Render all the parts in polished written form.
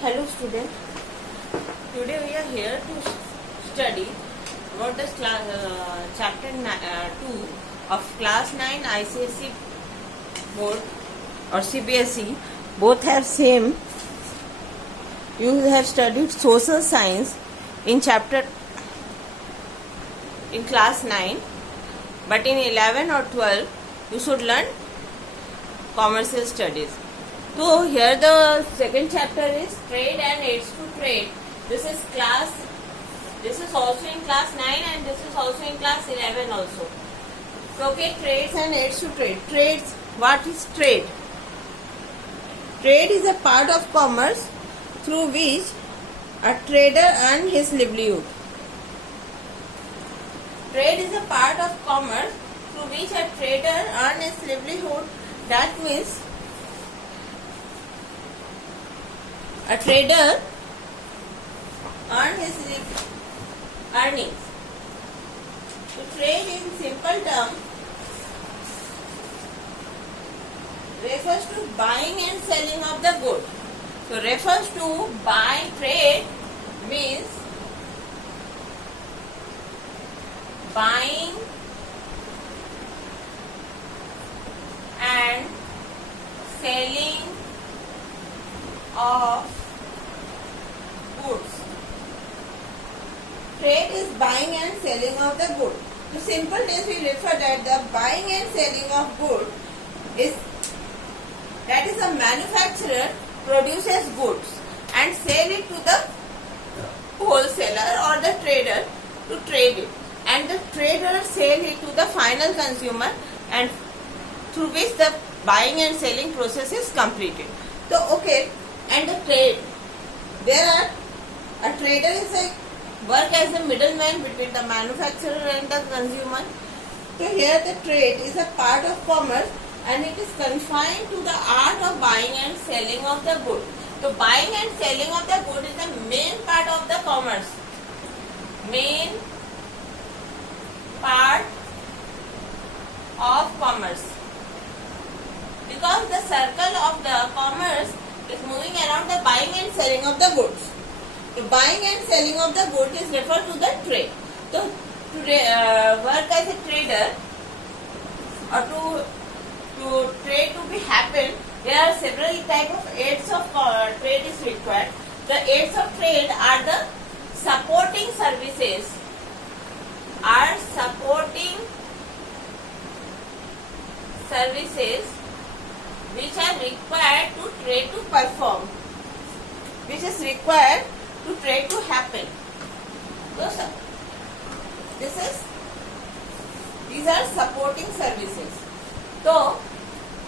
Hello student, today we are here to study about the chapter 2 of class 9 ICSE board or CBSE. Both have same. You have studied social science in class 9, but in 11 or 12 you should learn commercial studies. So here the second chapter is trade and aids to trade. This is also in class 9 and this is also in class 11 also. So okay, trades and aids to trade. Trades, what is trade? Trade is a part of commerce through which a trader earns his livelihood. Trade is a part of commerce through which a trader earns his livelihood. That means a trader earns his earnings. To trade in simple terms refers to buying and selling of the goods. So refers to trade means buying and selling of goods. Trade is buying and selling of the goods. To simpleness we refer that the buying and selling of goods is a manufacturer produces goods and sell it to the wholesaler or the trader to trade it, and the trader sell it to the final consumer, and through which the buying and selling process is completed. So okay, and the trade, a trader is work as a middleman between the manufacturer and the consumer. So here the trade is a part of commerce and it is confined to the art of buying and selling of the good. So buying and selling of the good is the main part of the commerce. Main part of commerce. Because the circle of the commerce is moving around the buying and selling of the goods. The buying and selling of the goods is referred to the trade. So to work as a trader or to trade to be happen, there are several types of aids of trade is required. The aids of trade are the supporting services. Which are required to trade to perform, which is required to trade to happen. So these are supporting services. So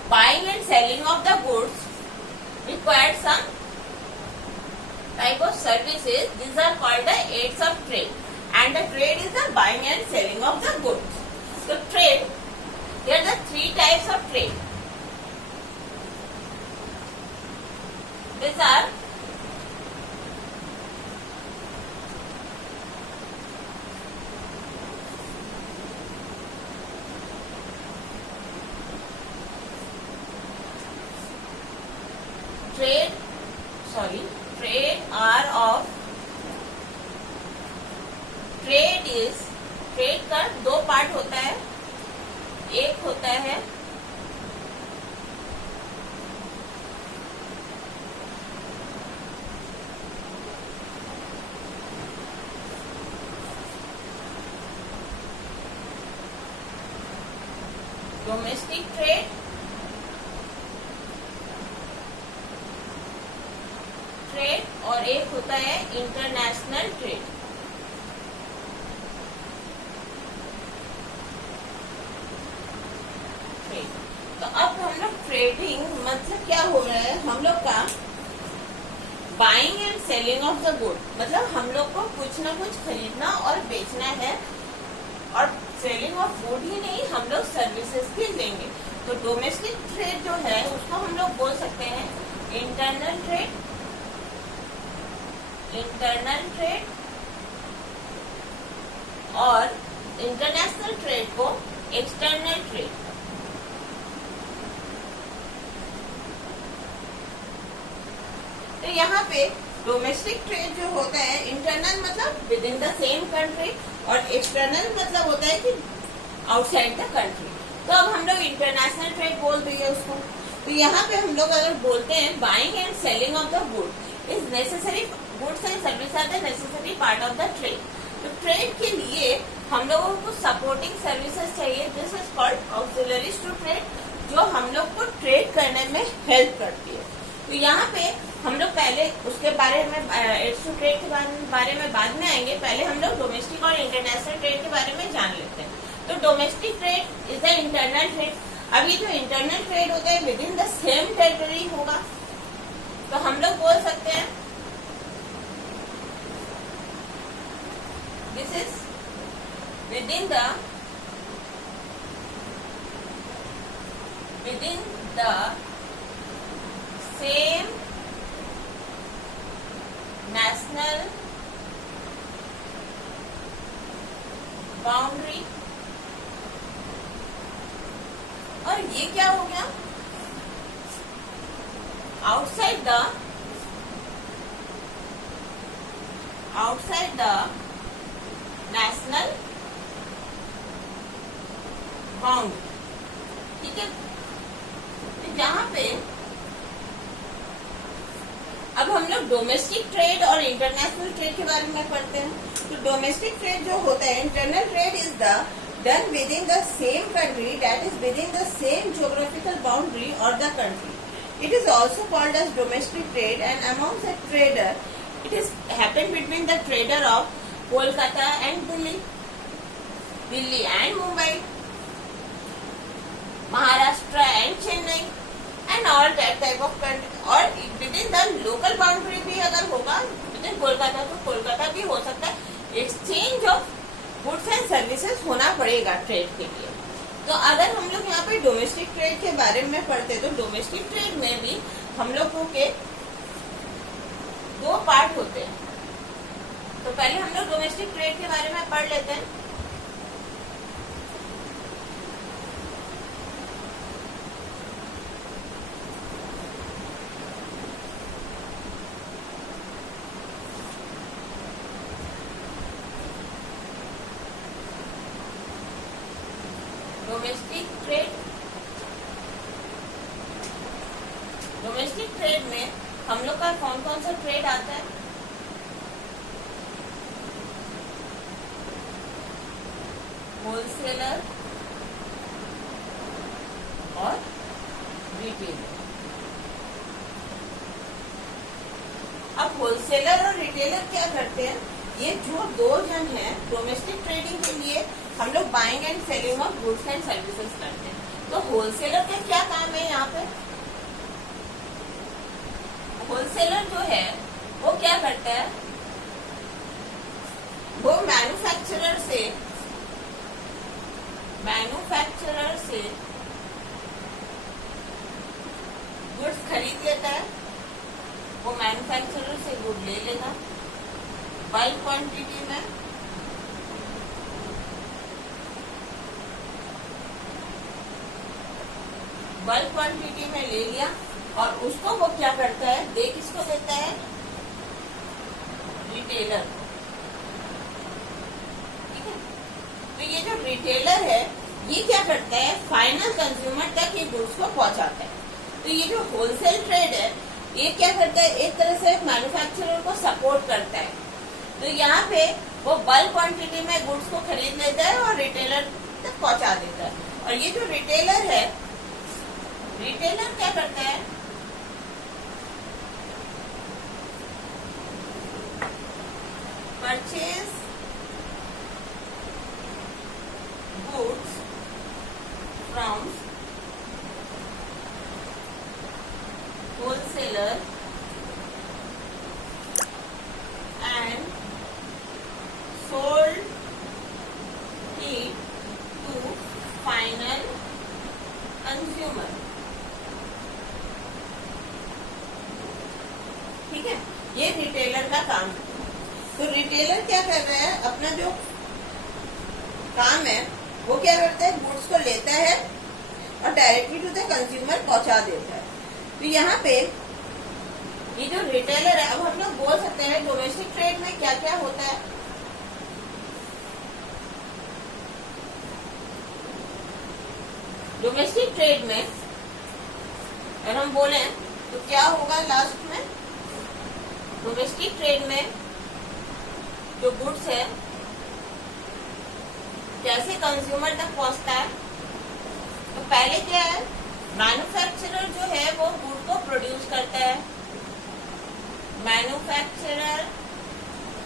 buying and selling of the goods require some type of services. These are called the aids of trade, and the trade is the buying and selling of the goods. So trade, there are the three types of trade. These are trade का दो part होता है. एक होता है domestic trade, और एक होता है इंटरनेशनल ट्रेड. तो अब हम लोग ट्रेडिंग मतलब क्या हो रहा है, हम लोग का buying and selling of the good, मतलब हम लोग को कुछ ना कुछ खरीदना और बेचना है, और सेलिंग ऑफ गुड ही नहीं, हम लोग सर्विसेज भी देंगे. तो डोमेस्टिक ट्रेड जो है उसको हम लोग बोल सकते हैं इंटरनल ट्रेड, और इंटरनेशनल ट्रेड को एक्सटर्नल ट्रेड. तो यहाँ पे डोमेस्टिक ट्रेड जो होता है, इंटरनल मतलब with in the same country और एक्सटर्नल मतलब होता है कि आउटसाइड द कंट्री। तो अब हम लोग इंटरनेशनल ट्रेड बोल दिए उसको। तो यहाँ पे हम लोग अगर बोलते हैं buying and selling of the good is necessary, goods and service are the necessary part of the trade. तो ट्रेड के लिए हम लोगों को सपोर्टिंग सर्विसेज चाहिए, this is called auxiliaries to trade, जो हम लोग को ट्रेड करने में हेल्प करती है। तो यहाँ पे हम लोग पहले उसके बारे में एड्स टू ट्रेड के बारे में बाद में आएंगे, पहले हम लोग डोमेस्टिक और इंटरनेशनल ट्रेड के बारे में जान लेते हैं। तो domestic trade is the internal trade. अब ये जो इंटरनल ट्रेड होता है with in the same territory होगा, तो हम लोग बोल सकते हैं this is with in the same national boundary. और ये क्या हो गया, आउटसाइड द नेशनल बाउंड्री। ठीक है, तो जहां पे अब हम लोग डोमेस्टिक ट्रेड और इंटरनेशनल ट्रेड के बारे में पढ़ते हैं। तो डोमेस्टिक ट्रेड जो होता है, internal trade is the done within the same country, that is within the same geographical boundary or the country. It is also called as domestic trade, and among the trader, it is happened between the trader of Kolkata and Delhi and Mumbai, Maharashtra and Chennai, and all that type of country. और within the local boundary भी अगर होगा, within Kolkata तो कोलकाता भी हो सकता है, exchange of goods and services होना पड़ेगा ट्रेड के लिए। तो अगर हम लोग यहाँ पे डोमेस्टिक ट्रेड के बारे में पढ़ते तो डोमेस्टिक ट्रेड में भी हम लोगों के दो पार्ट होते हैं। तो पहले हम लोग डोमेस्टिक ट्रेड के बारे में पढ़ लेते हैं। डोमेस्टिक ट्रेड में हम लोग का कौन कौन सा ट्रेड आता है, होलसेलर और रिटेलर। अब होलसेलर और रिटेलर क्या करते हैं, ये जो दो जन हैं डोमेस्टिक ट्रेडिंग के लिए हम लोग buying and selling of goods and services करते हैं। तो होलसेलर का क्या काम है, यहाँ पे होलसेलर जो है वो क्या करता है, वो मैन्युफैक्चरर से गुड्स खरीद लेता है, वो मैन्युफैक्चरर से गुड ले लेगा बल्क क्वांटिटी में, बल्क क्वांटिटी में ले लिया और उसको वो क्या करता है, दे किसको देता है, रिटेलर। ठीक है, तो ये जो रिटेलर है ये क्या करता है, फाइनल कंज्यूमर तक ये गुड्स को पहुंचाता है। तो ये जो होलसेल ट्रेड है ये क्या करता है, एक तरह से मैन्युफैक्चरर को सपोर्ट करता है। तो यहाँ पे वो बल्क क्वांटिटी में गुड्स को खरीद लेता है और रिटेलर तक पहुंचा देता है। और ये जो रिटेलर है, रिटेलर क्या करता है, purchase goods from wholesaler and sold it to final consumer। ठीक है, ये रिटेलर का काम है। तो रिटेलर क्या कर रहा है, अपना जो काम है वो क्या करता है, गुड्स को लेता है और डायरेक्टली टू द कंज्यूमर पहुंचा देता है। तो यहाँ पे ये जो रिटेलर है, अब हम लोग बोल सकते हैं डोमेस्टिक ट्रेड में क्या क्या होता है। डोमेस्टिक ट्रेड में अगर हम बोले तो क्या होगा लास्ट में, डोमेस्टिक ट्रेड में जो गुड्स है कैसे कंज्यूमर तक पहुंचता है। तो पहले क्या है, मैन्युफैक्चरर जो है वो गुड को प्रोड्यूस करता है, मैन्युफैक्चरर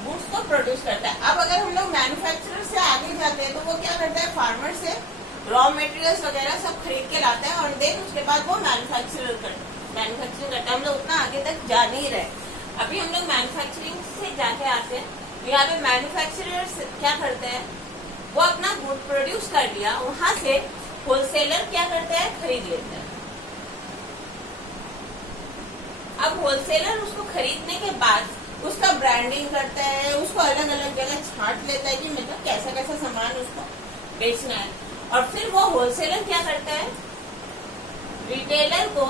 गुड्स को प्रोड्यूस करता है। अब अगर हम लोग मैन्युफैक्चरर से आगे जाते हैं तो वो क्या करता है, फार्मर से रॉ मटेरियल्स वगैरह सब खरीद के लाता है और देन उसके बाद वो मैन्युफैक्चरिंग करता है। हम लोग उतना आगे तक जा नहीं रहे, अभी हम लोग मैन्युफैक्चरिंग से जाके आते हैं। यहाँ पे मैन्युफैक्चरर्स क्या करते हैं, वो अपना गुड प्रोड्यूस कर लिया, वहां से होलसेलर क्या करता है, खरीद लेता है। अब होलसेलर उसको खरीदने के बाद उसका ब्रांडिंग करता है, उसको अलग अलग जगह छांट लेता है कि मतलब कैसा कैसा सामान उसको बेचना है, और फिर वो होलसेलर क्या करता है, रिटेलर को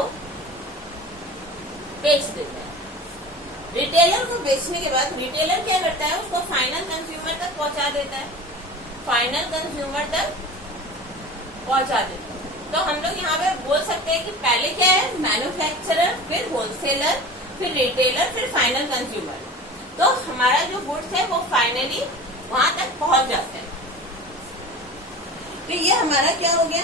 बेच देता है। रिटेलर को बेचने के बाद रिटेलर क्या करता है, उसको फाइनल कंज्यूमर तक पहुंचा देता है, फाइनल कंज्यूमर तक पहुंचा देता है। तो हम लोग यहाँ पे बोल सकते हैं कि पहले क्या है, मैन्युफैक्चरर, फिर होलसेलर, फिर रिटेलर, फिर फाइनल कंज्यूमर। तो हमारा जो गुड्स है वो फाइनली वहां तक पहुंच जाता है। तो ये हमारा क्या हो गया,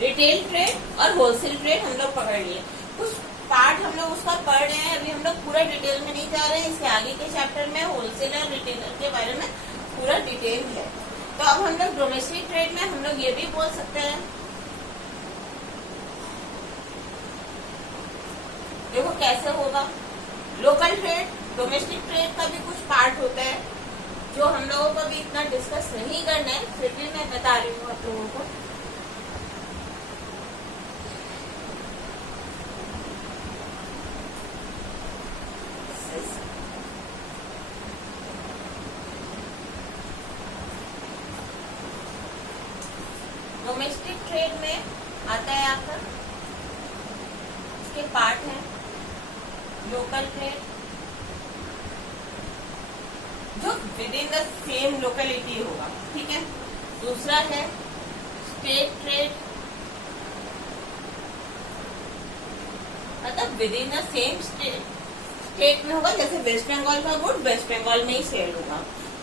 रिटेल ट्रेड और होलसेल ट्रेड हम लोग पकड़ लिए। कुछ पार्ट हम लोग उसका पढ़ रहे हैं, अभी हम लोग पूरा डिटेल में नहीं जा रहे हैं। इसके आगे के चैप्टर में होलसेल और रिटेलर के बारे में पूरा डिटेल है। तो अब हम लोग डोमेस्टिक ट्रेड में हम लोग ये भी बोल सकते हैं, देखो कैसे होगा। लोकल ट्रेड, डोमेस्टिक ट्रेड का भी कुछ पार्ट होता है जो हम लोगों को भी इतना डिस्कस नहीं करना है, फिर भी मैं बता रही हूँ आप लोगों को। डोमेस्टिक ट्रेड में आता है आपका, इसके पार्ट है लोकल ट्रेड जो with in the same locality होगा, ठीक है। दूसरा है स्टेट ट्रेड, मतलब with in the same state में होगा, जैसे वेस्ट बंगाल का गुड वेस्ट बंगाल में ही सेल होगा।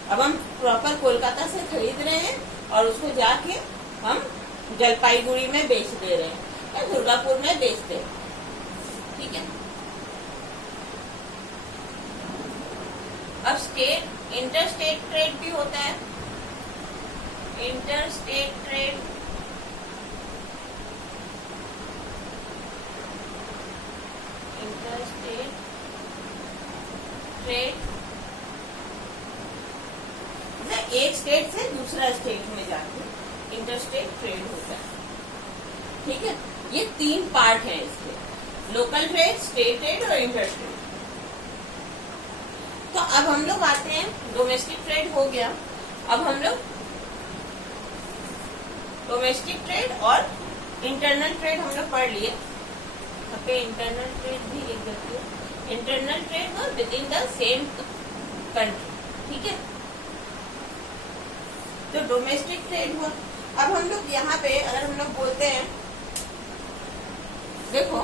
अब हम प्रॉपर कोलकाता से खरीद रहे हैं और उसको जाके हम जलपाईगुड़ी में बेच दे रहे हैं या दुर्गापुर में बेचते हैं, ठीक है। अब स्टेट इंटर स्टेट ट्रेड भी होता है, inter state trade, inter state trade एक स्टेट से दूसरा स्टेट में जाके इंटरस्टेट ट्रेड होता है, ठीक है। ये तीन पार्ट है इसके, लोकल ट्रेड, स्टेट ट्रेड और इंटरस्टेट। तो अब हम लोग आते हैं, डोमेस्टिक ट्रेड हो गया, अब हम लोग डोमेस्टिक ट्रेड और इंटरनल ट्रेड हम लोग पढ़ लिए। यहाँ पे इंटरनल ट्रेड भी लिख देती है, इंटरनल ट्रेड और with in the same country, ठीक है। तो डोमेस्टिक ट्रेड हुआ। अब हम लोग यहाँ पे अगर हम लोग बोलते हैं, देखो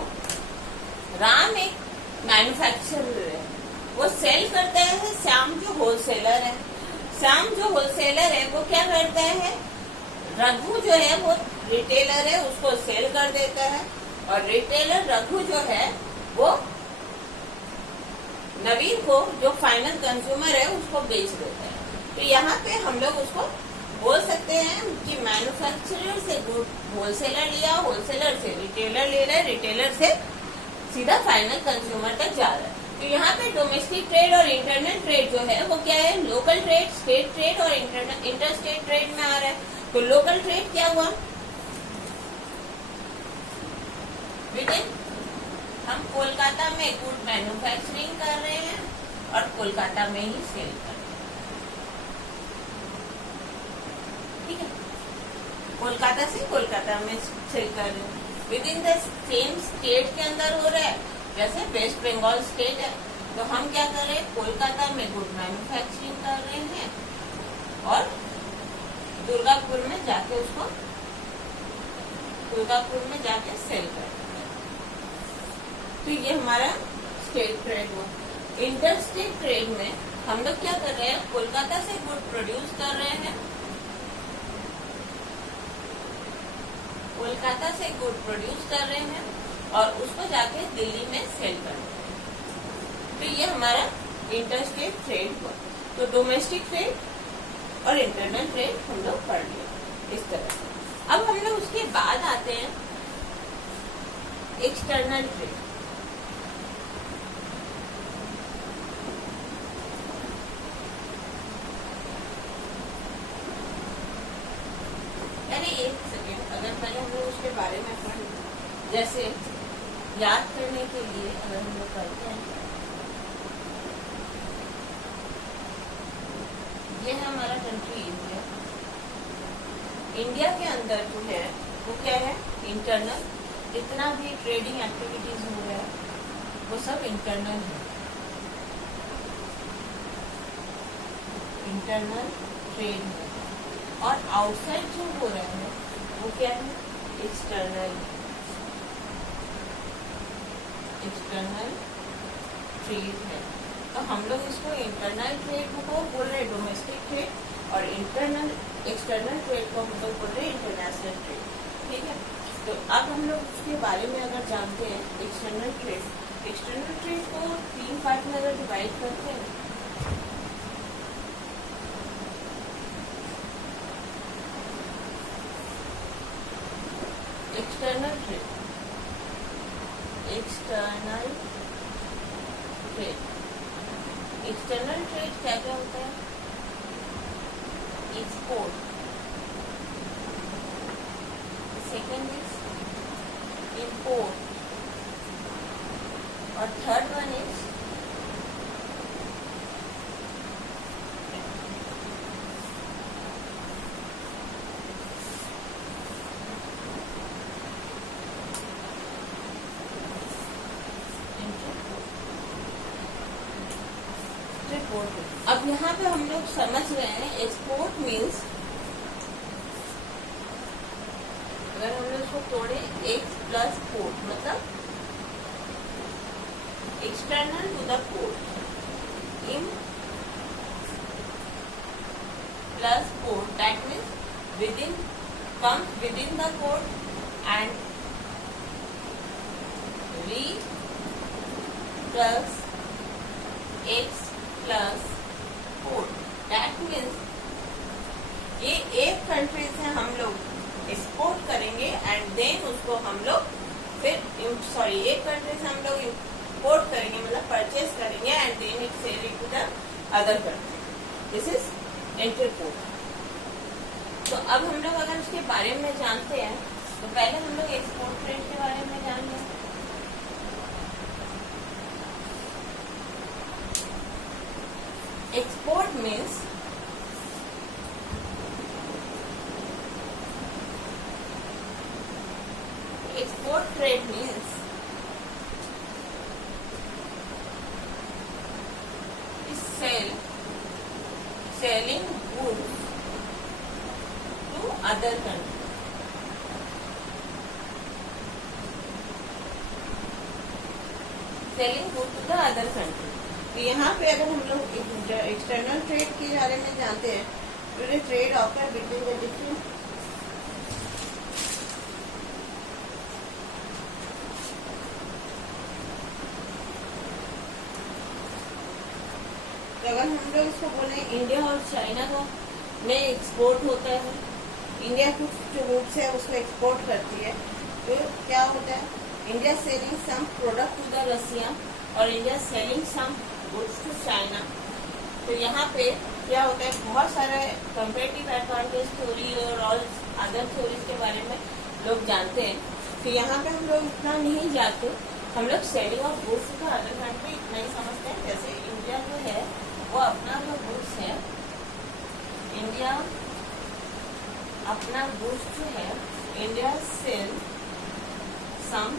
राम एक मैन्युफैक्चरर है, वो सेल करता है, श्याम जो होलसेलर है, श्याम जो होलसेलर है वो क्या करता है, रघु जो है वो रिटेलर है, उसको सेल कर देता है, और रिटेलर रघु जो है वो नवीन को जो फाइनल कंज्यूमर है उसको बेच देता है। तो यहाँ पे हम लोग उसको बोल सकते हैं कि मैन्युफैक्चरर से गुड होलसेलर लिया, होलसेलर से रिटेलर ले रहा है, रिटेलर से सीधा फाइनल कंज्यूमर तक जा रहा है। तो यहाँ पे डोमेस्टिक ट्रेड और इंटरनल ट्रेड जो है वो क्या है, लोकल ट्रेड, स्टेट ट्रेड और इंटर स्टेट ट्रेड में आ रहा है। तो लोकल ट्रेड क्या हुआ, विदिन हम कोलकाता में गुड मैन्युफैक्चरिंग कर रहे हैं और कोलकाता में ही सेल कर रहे हैं, ठीक है। कोलकाता से कोलकाता में सेल कर रहे हैं, with in the same state के अंदर हो रहा है जैसे वेस्ट बंगाल स्टेट है तो हम क्या कर रहे हैं, कोलकाता में गुड मैन्युफैक्चरिंग कर रहे हैं और दुर्गापुर में जाके उसको सेल कर रहे हैं। तो ये हमारा स्टेट ट्रेड हुआ। इंटर स्टेट ट्रेड में हम लोग क्या कर रहे हैं, कोलकाता से गुड प्रोड्यूस कर रहे हैं, कोलकाता से गुड प्रोड्यूस कर रहे हैं और उसको जाके दिल्ली में सेल कर रहे हैं। तो ये हमारा इंटर स्टेट ट्रेड हुआ। तो डोमेस्टिक ट्रेड और इंटरनल ट्रेड हम लोग पढ़ लिया इस तरह से। अब हम लोग उसके बाद आते हैं एक्सटर्नल ट्रेड। अरे एक सेकेंड, अगर पहले हम लोग उसके बारे में पढ़, जैसे याद करने के लिए अगर हम लोग करते हैं, ये है हमारा कंट्री इंडिया। इंडिया के अंदर जो है वो क्या है, इंटरनल। जितना भी ट्रेडिंग एक्टिविटीज हो रहा है वो सब इंटरनल है, इंटरनल ट्रेड है। और आउटसाइड जो हो रहा है वो क्या है, एक्सटर्नल, एक्सटर्नल ट्रेड है। तो हम लोग इसको इंटरनल ट्रेड को बोल रहे हैं डोमेस्टिक ट्रेड, और इंटरनल एक्सटर्नल ट्रेड को हम लोग बोल रहे हैं इंटरनेशनल ट्रेड। ठीक है, तो अब हम लोग उसके बारे में अगर जानते हैं एक्सटर्नल ट्रेड को 3 पार्ट में अगर डिवाइड करते हैं, एक्सटर्नल ट्रेड क्या क्या होता है, एक्सपोर्ट, सेकेंड इज इम्पोर्ट, और थर्ड वन इज एक्सपोर्ट। अब यहाँ पे हम लोग समझ रहे हैं एक्सपोर्ट मीन्स, अगर हम लोग इसको तोड़े, एक्स प्लस पोर्ट मतलब external to the port, in plus port, that means within, comes within the port and reach plus x plus port, that means ये एक कंट्री से हम लोग एक्सपोर्ट करेंगे एंड देन उसको हम लोग फिर एक कंट्री से हम लोग इंपोर्ट करेंगे, मतलब परचेज करेंगे and then it sell to the other country, this is entrepot. तो अब हम लोग अगर उसके बारे में जानते हैं तो पहले हम लोग एक्सपोर्ट ट्रेड के बारे में जान लें। Export means export trade means selling goods to other country, selling goods to the other country। तो यहाँ पे अगर हम लोग एक्सटर्नल ट्रेड के बारे में जानते हैं तो trade offer between the different तो अगर हम लोग इसको बोले इंडिया और चाइना को में एक्सपोर्ट होता है, इंडिया कुछ जो गुड्स है उसको एक्सपोर्ट करती है, तो क्या होता है, India selling some product to the Russia और India selling some goods to China. तो यहाँ पे क्या होता है, बहुत सारे कंपेरेटिव एडवांटेज थ्योरी और ऑल अदर थ्योरीज के बारे में लोग जानते हैं। तो यहाँ पे हम लोग इतना नहीं जानते, हम लोग selling of goods to other country इतना ही समझते हैं। जैसे इंडिया जो है वो अपना जो गुड्स है, इंडिया अपना गुड्स जो है, India sell some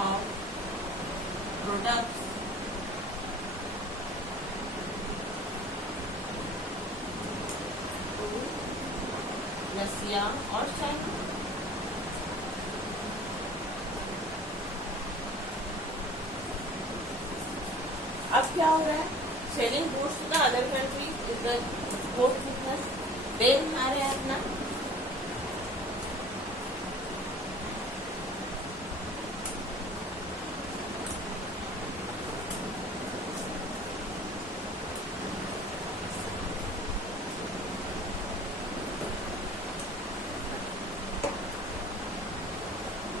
of products to Russia or China. अब क्या हो रहा है? Selling goods to the other country is the fourth business. Then आ रहा है अपना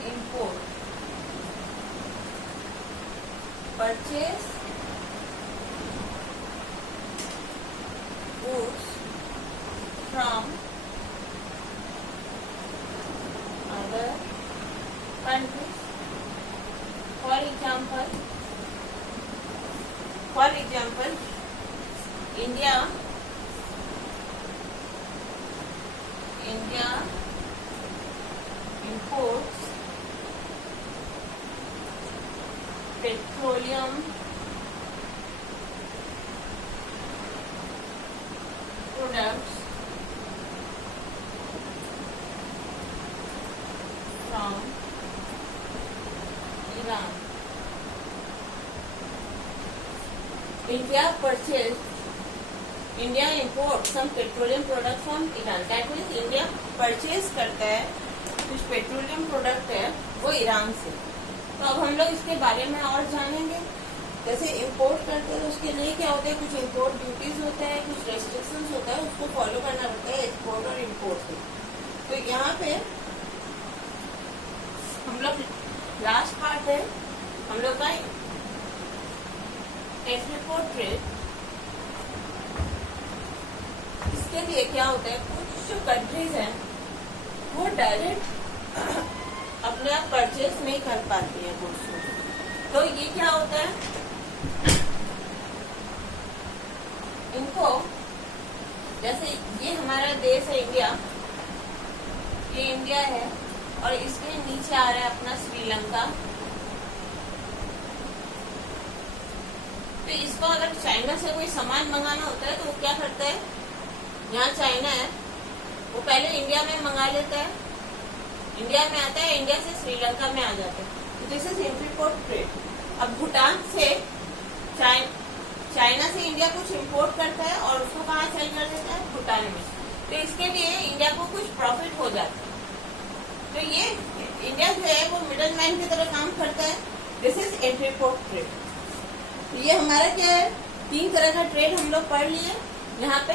import, purchase goods from other countries. For example, India imports petroleum products from Iran. India imports some petroleum product from Iran. That means India purchase करता है कुछ petroleum product है वो Iran से। तो अब हम लोग इसके बारे में और जानेंगे। जैसे इंपोर्ट करते हैं तो उसके लिए क्या होता है, कुछ इंपोर्ट ड्यूटीज होता है, कुछ रेस्ट्रिक्शंस होता है, उसको फॉलो करना पड़ता है एक्सपोर्ट और इंपोर्ट से। तो यहाँ पे हम लोग लास्ट पार्ट है हम लोग का एक्सपोर्ट ट्रेड। इसके लिए क्या होता है, कुछ जो कंट्रीज हैं वो डायरेक्ट अपने आप परचेज नहीं कर पाती है गुड्स को। तो ये क्या होता है, इनको जैसे ये हमारा देश है इंडिया, ये इंडिया है और इसके नीचे आ रहा है अपना श्रीलंका। तो इसको अगर चाइना से कोई सामान मंगाना होता है तो वो क्या करता है, यहाँ चाइना है वो पहले इंडिया में मंगा लेता है, इंडिया में आता है, इंडिया से श्रीलंका में आ जाता है। This is import trade. अब भूटान से चाइना से इंडिया कुछ इंपोर्ट करता है और उसको कहाँ सेल कर देता है, भूटान में। तो इसके लिए इंडिया को कुछ प्रॉफिट हो जाता है। तो ये इंडिया जो है वो मिडल मैन की तरह काम करता है। This is import trade. ये हमारा क्या है, 3 तरह का ट्रेड हम लोग पढ़ लिए। यहाँ पे